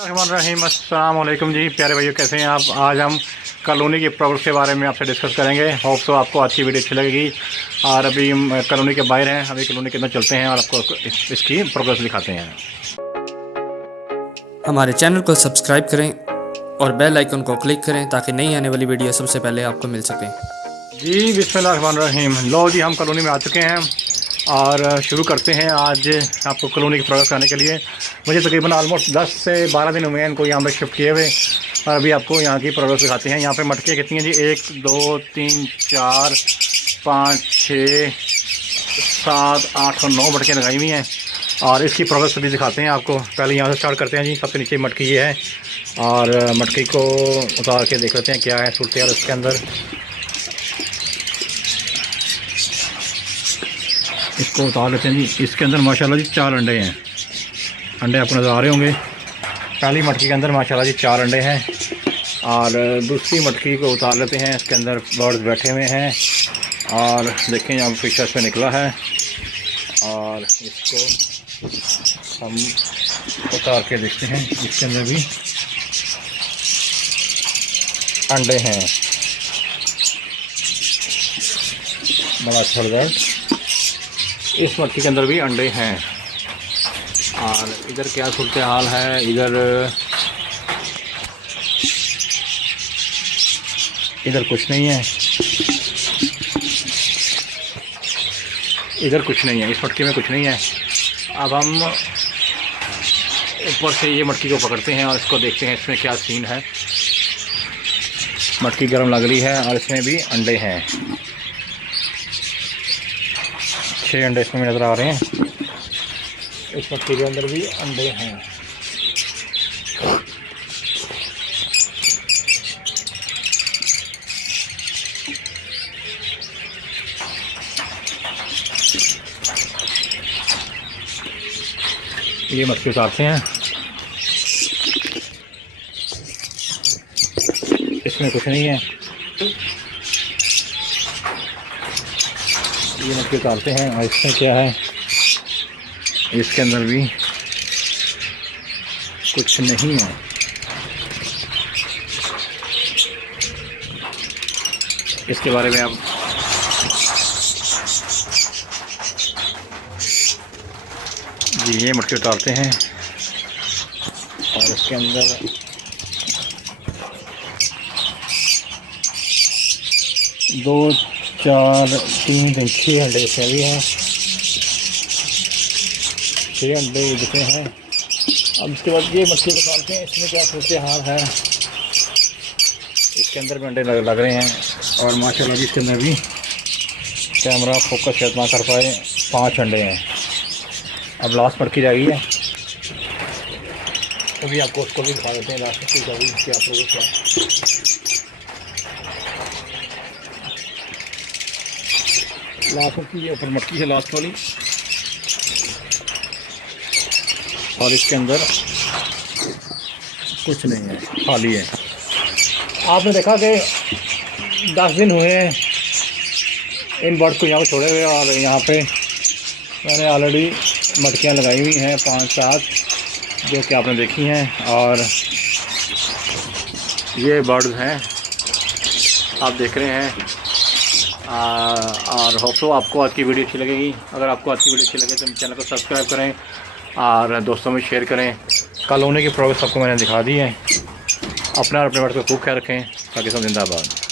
रहीम अस्सलाम वालेकुम जी प्यारे भाइयों, कैसे हैं आप। आज हम कॉलोनी की प्रोग्रेस के बारे में आपसे डिस्कस करेंगे। होप सो आपको आज की वीडियो अच्छी लगेगी। और अभी हम कॉलोनी के बाहर हैं, अभी कॉलोनी के अंदर चलते हैं और आपको इसकी प्रोग्रेस दिखाते हैं। हमारे चैनल को सब्सक्राइब करें और बेल आइकन को क्लिक करें ताकि नई आने वाली वीडियो सबसे पहले आपको मिल सके। जी बिस्मिल्लाहिर्रहमानिर्रहीम। लो जी, हम कॉलोनी में आ चुके हैं और शुरू करते हैं आज आपको कॉलोनी की प्रोग्रेस करने के लिए। मुझे तकरीबन ऑलमोस्ट 10 से 12 दिन हुए हैं इनको यहाँ पर शिफ्ट किए हुए, और अभी आपको यहाँ की प्रोग्रेस दिखाते हैं। यहाँ पे मटकियाँ कितनी हैं जी, 1 2 3 4 5 6 7 8 और 9 मटकियाँ लगाई हुई हैं और इसकी प्रोग्रेस भी दिखाते हैं आपको। पहले यहाँ से स्टार्ट करते हैं जी। सबसे नीचे मटकी ये है और मटकी को उतार के देख लेते हैं क्या है सूरत यार इसके अंदर। इसको उतार लेते हैं जी। इसके अंदर माशाल्लाह जी 4 अंडे हैं। अंडे आपको नज़र आ रहे होंगे। पहली मटकी के अंदर माशाल्लाह जी 4 अंडे हैं और दूसरी मटकी को उतार लेते हैं। इसके अंदर बर्ड्स बैठे हुए हैं और देखें यहाँ फिशर्स पे निकला है और इसको हम उतार के देखते हैं। इसके अंदर भी अंडे हैं। बड़ा जबरदस्त। इस मटकी के अंदर भी अंडे हैं और इधर क्या सूरत हाल है। इधर कुछ नहीं है, इधर कुछ नहीं है, इस मटकी में कुछ नहीं है। अब हम ऊपर से ये मटकी को पकड़ते हैं और इसको देखते हैं इसमें क्या सीन है। मटकी गर्म लग रही है और इसमें भी अंडे हैं। 6 अंडे इसमें नज़र आ रहे हैं। इस मटकी के अंदर भी अंडे हैं। ये मटकी उतारते हैं। इसमें कुछ नहीं है। ये मटकी उतारते हैं और इसमें क्या है, इसके अंदर भी कुछ नहीं है। इसके बारे में आप जी ये मटकी उतारते हैं और इसके अंदर दो 4 3 6 अंडे इसमें भी हैं। 6 अंडे दिखे हैं। अब इसके बाद ये मटकी उतारते हैं। इसमें क्या सूरत हाल है। इसके अंदर भी अंडे लग रहे हैं और माशाल्लाह जी इसके अंदर भी कैमरा फोकस शायद ना कर पाए। 5 अंडे हैं। अब लास्ट मटकी रह गई है, तो भी आपको उसको भी दिखा देते हैं। लास्ट मटकी का भी क्या प्रोग्रेस है। लास्ट मटकी के ऊपर मटकी है लास्ट वाली और इसके अंदर कुछ नहीं है, खाली है। आपने देखा कि 10 दिन हुए हैं इन बर्ड्स को यहाँ पे छोड़े हुए और यहाँ पे मैंने ऑलरेडी मटकियाँ लगाई हुई हैं 5-7 जो कि आपने देखी हैं। और ये बर्ड्स हैं आप देख रहे हैं। और होप सो आपको आज की वीडियो अच्छी लगेगी। अगर आपको आज की वीडियो अच्छी लगे तो चैनल को सब्सक्राइब करें और दोस्तों में शेयर करें। कॉलोनी की प्रोग्रेस आपको मैंने दिखा दी है। अपना और अपने बर्ड को खूब ख्याल रखें। पाकिस्तान जिंदाबाद।